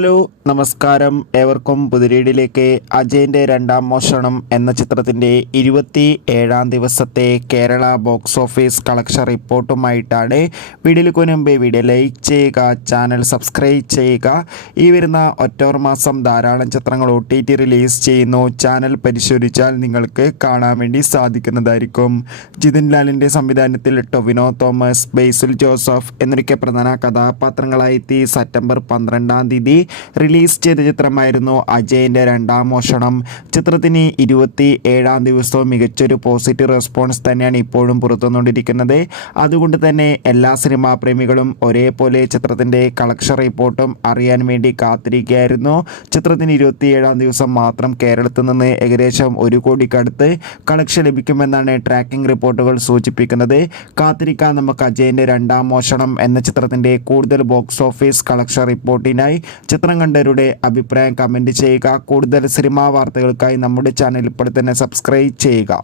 Hello നമസ്കാരം, ഏവർക്കും പുതിരീടിലേക്ക്. അജയൻ്റെ രണ്ടാം മോഷണം എന്ന ചിത്രത്തിൻ്റെ 27-ാം ദിവസത്തെ കേരള ബോക്സ് ഓഫീസ് കളക്ഷൻ റിപ്പോർട്ടുമായിട്ടാണ് വീഡിയോയിലേക്ക് മുമ്പ് വീഡിയോ ലൈക്ക് ചെയ്യുക, ചാനൽ സബ്സ്ക്രൈബ് ചെയ്യുക. ഈ വരുന്ന ഒക്ടോബർ മാസം ധാരാളം ചിത്രങ്ങൾ OTT റിലീസ് ചെയ്യുന്നു. ചാനൽ പരിശോധിച്ചാൽ നിങ്ങൾക്ക് കാണാൻ വേണ്ടി സാധിക്കുന്നതായിരിക്കും. ജിതിൻ ലാലിൻ്റെ സംവിധാനത്തിൽ ടൊവിനോ തോമസ്, ബേസിൽ ജോസഫ് എന്നൊക്കെ പ്രധാന കഥാപാത്രങ്ങളായെത്തി സെപ്റ്റംബർ 12-ാം തീയതി റിലീസ് ചെയ്ത ചിത്രമായിരുന്നു അജയൻ്റെ രണ്ടാം മോഷണം. ചിത്രത്തിന് 27-ാം ദിവസവും മികച്ചൊരു പോസിറ്റീവ് റെസ്പോൺസ് തന്നെയാണ് ഇപ്പോഴും പുറത്തുവന്നുകൊണ്ടിരിക്കുന്നത്. അതുകൊണ്ട് തന്നെ എല്ലാ സിനിമാ പ്രേമികളും ഒരേപോലെ ചിത്രത്തിൻ്റെ കളക്ഷൻ റിപ്പോർട്ടും അറിയാൻ വേണ്ടി കാത്തിരിക്കുകയായിരുന്നു. ചിത്രത്തിന് 27-ാം ദിവസം മാത്രം കേരളത്തിൽ നിന്ന് ഏകദേശം 1 കോടിക്കടുത്ത് കളക്ഷൻ ലഭിക്കുമെന്നാണ് ട്രാക്കിംഗ് റിപ്പോർട്ടുകൾ സൂചിപ്പിക്കുന്നത്. കാത്തിരിക്കാൻ നമുക്ക് അജയൻ്റെ രണ്ടാം മോഷണം എന്ന ചിത്രത്തിൻ്റെ കൂടുതൽ ബോക്സ് ഓഫീസ് കളക്ഷൻ റിപ്പോർട്ടിനായി. ചിത്രം കണ്ടവരുടെ അഭിപ്രായം കമൻറ്റ് ചെയ്യുക. കൂടുതൽ സിനിമാ വാർത്തകൾക്കായി നമ്മുടെ ചാനൽ ഇപ്പോൾ തന്നെ സബ്സ്ക്രൈബ് ചെയ്യുക.